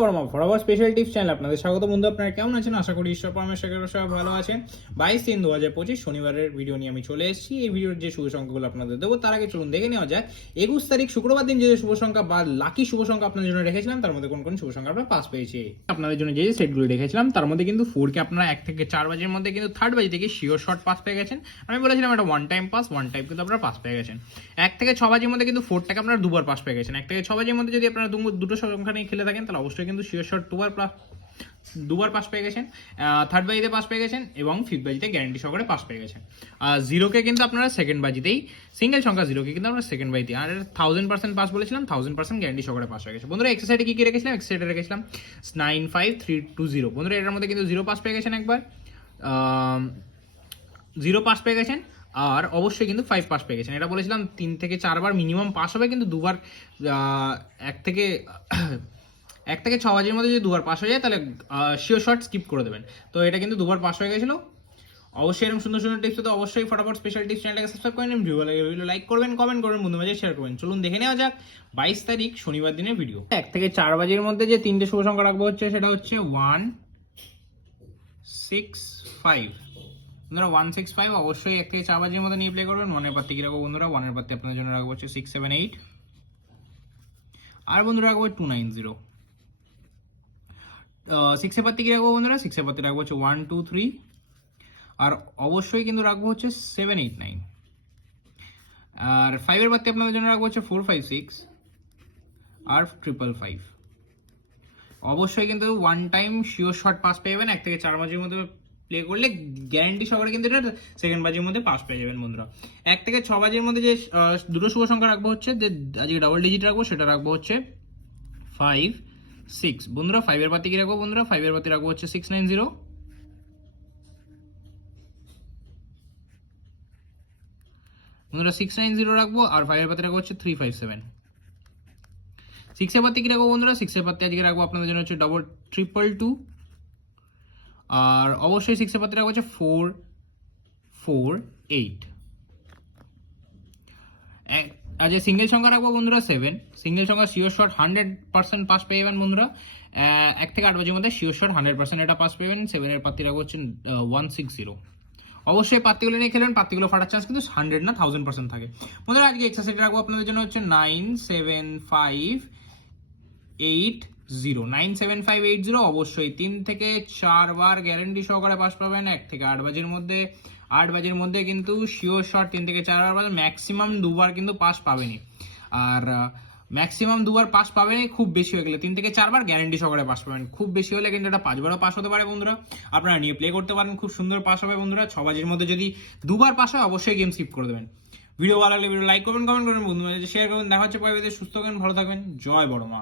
বড়মা forward special tips channel আপনাদের স্বাগত। বন্ধু আপনারা কেমন আছেন? আশা করি ঈশ্বর পরমেশ্বরের সবাই ভালো আছেন। 22/3/2025 শনিবারের ভিডিও নিয়ে আমি চলে এসেছি। এই ভিডিওর যে শুভ সংখ্যাগুলো আপনাদের দেবো তার আগে চলুন দেখে নেওয়া যায় 21 তারিখ শুক্রবার দিন যে শুভ সংখ্যা বা লাকি শুভ সংখ্যা আপনাদের জন্য রেখেছিলাম তার মধ্যে কোন কোন শুভ সংখ্যা আমরা পাস পেয়েছি। আপনাদের জন্য যে সেটগুলো রেখেছিলাম তার মধ্যে কিন্তু 4 কে আপনারা 1 থেকে 4 বাজির মধ্যে কিন্তু থার্ড বাজি থেকে শিওর শর্ট পাস পেয়ে গেছেন। আমি বলেছিলাম এটা ওয়ান টাইম কিন্তু আপনারা পাস পেয়ে গেছেন। 1 থেকে 6 বাজির মধ্যে কিন্তু 4টাকে আপনারা দুবার পাস পেয়ে গেছেন। 1 থেকে 6 বাজির মধ্যে যদি আপনারা দুটো সংখ্যা নিয়ে খেলে থাকেন তাহলে অবশ্যই কিন্তু শিওর শর্ট দুবার পাস পেয়ে গেছেন, থার্ড বাজিতে পাস পেয়ে গেছেন এবং ফিফথ বাজিতে গ্যারান্টি সহকারে পাস পেয়ে গেছেন। জিরোকে কিন্তু আপনারা সেকেন্ড বাজিতেই সিঙ্গেল সংখ্যা জিরোকে কিন্তু আমরা সেকেন্ড বাজিতে আর 1000% পাস বলেছিলাম, 1000% গ্যারান্টি সহকারে পাস হয়ে গেছে। বন্ধুরা এক্সারসাইজে কি রেখেছিলাম? এক্সারসাইজে রেখেছিলাম 95320। বন্ধুরা এটার মধ্যে কিন্তু জিরো পাস পেয়ে গেছেন একবার, জিরো পাস পেয়ে গেছেন আর অবশ্যই কিন্তু 5 পাস পেয়ে গেছেন। এটা বলেছিলাম 3 থেকে 4 বার মিনিমাম পাস হবে, কিন্তু দুবার 1 থেকে 6 বাজির মধ্যে যদি দুবার পাস হয়ে যায় তাহলে শিওর শর্ট স্কিপ করে দেবেন। তো এটা কিন্তু দুবার পাস হয়ে গেছিলো। অবশ্যই এরকম সুন্দর সুন্দর টিপস তো অবশ্যই ফটাফট স্পেশাল টিপস চ্যানেলটাকে সাবস্ক্রাইব করে নিন, ভিডিও লাইক করবেন, কমেন্ট করবেন, বন্ধু মাঝে শেয়ার করবেন। চলুন দেখে নেওয়া যাক 22 তারিখ শনিবার দিনের ভিডিও। 1 থেকে 4 বাজির মধ্যে যে তিনটে শুভ সংখ্যা রাখবো হচ্ছে সেটা হচ্ছে 165। বন্ধুরা 165 অবশ্যই 1 থেকে 4 বাজির মধ্যে নিয়ে প্লে করবেন। ওয়ানের পাত্তি কি রাখবো বন্ধুরা? ওয়ানের পাত্তি আপনাদের জন্য রাখবো হচ্ছে 678 আর বন্ধুরা রাখবো 290। 6 এর পাত্তি কি রাখবো বন্ধুরা? 6 এর পাত্তি রাখবো হচ্ছে 123 আর অবশ্যই কিন্তু রাখবো হচ্ছে 789 আর 5 এর পাত্তি আপনাদের জন্য রাখবো হচ্ছে 456 আর 555। অবশ্যই কিন্তু one time sure short pass পেয়ে যাবেন। 1 থেকে 4 বাজির মধ্যে প্লে করলে গ্যারান্টি সহকারে কিন্তু এটা সেকেন্ড বাজির মধ্যে পাস পেয়ে যাবেন বন্ধুরা। 1 থেকে 6 বাজির মধ্যে যে দুটো শুভ সংখ্যা রাখবো হচ্ছে, যে আজকে ডাবল ডিজিট রাখবো সেটা রাখবো হচ্ছে 56। বন্ধুরা 5 এর পাতি কি রাখবো বন্ধুরা? 5 এর পাতি রাখবো হচ্ছে 690। বন্ধুরা 690 রাখবো আর 5 এর পাতি রাখবো হচ্ছে 357। 6 এর পাতি কি রাখবো বন্ধুরা? 6 এর পাতি আজকে রাখবো আপনাদের জন্য হচ্ছে 222 আর অবশ্যই 6 এর পাতি রাখবো হচ্ছে 448। আজ সিঙ্গেল সংখ্যা রাখবো বন্ধুরা 7। সিঙ্গেল সংখ্যা শিওর শর্ট 100% পাস পেয়ে যাবেন বন্ধুরা। 1 থেকে 8 বাজির মধ্যে শিওর শর্ট 100% এটা পাস পেয়ে যাবেন। 7 এর পাত্তি রাখবো হচ্ছে 160। অবশ্যই পাত্তিগুলো নিয়ে খেলবেন, পাত্তিগুলো ফাটার চান্স কিন্তু 100 না 1000% থাকে। বন্ধুরা আজকে এক্সারসাইজ রাখবো আপনাদের জন্য হচ্ছে 97580। অবশ্যই 3 থেকে 4 বার গ্যারান্টি সহকারে পাস পাবেন। 1 থেকে 8 বাজির মধ্যে, 8 বাজির মধ্যে কিন্তু শিওর শর্ট 3 থেকে 4 বার ম্যাক্সিমাম দুবার কিন্তু পাস পাবেনি। আর ম্যাক্সিমাম দুবার পাস পাবেনি, খুব বেশি হয়ে গেলে 3 থেকে 4 বার গ্যারান্টি সহকারে পাস পাবেন। খুব বেশি হলে কিন্তু এটা 5 বারও পাস হতে পারে বন্ধুরা। আপনারা নিয়ে প্লে করতে পারেন, খুব সুন্দর পাস হবে বন্ধুরা। 6 বাজির মধ্যে যদি দুবার পাস হয় অবশ্যই গেম স্কিপ করে দেবেন। ভিডিও ভালো লাগলে ভিডিও লাইক করবেন, কমেন্ট করবেন, বন্ধু শেয়ার করবেন। দেখা হচ্ছে পরে, সুস্থ থাকবেন, ভালো থাকবেন। জয় বড় মা।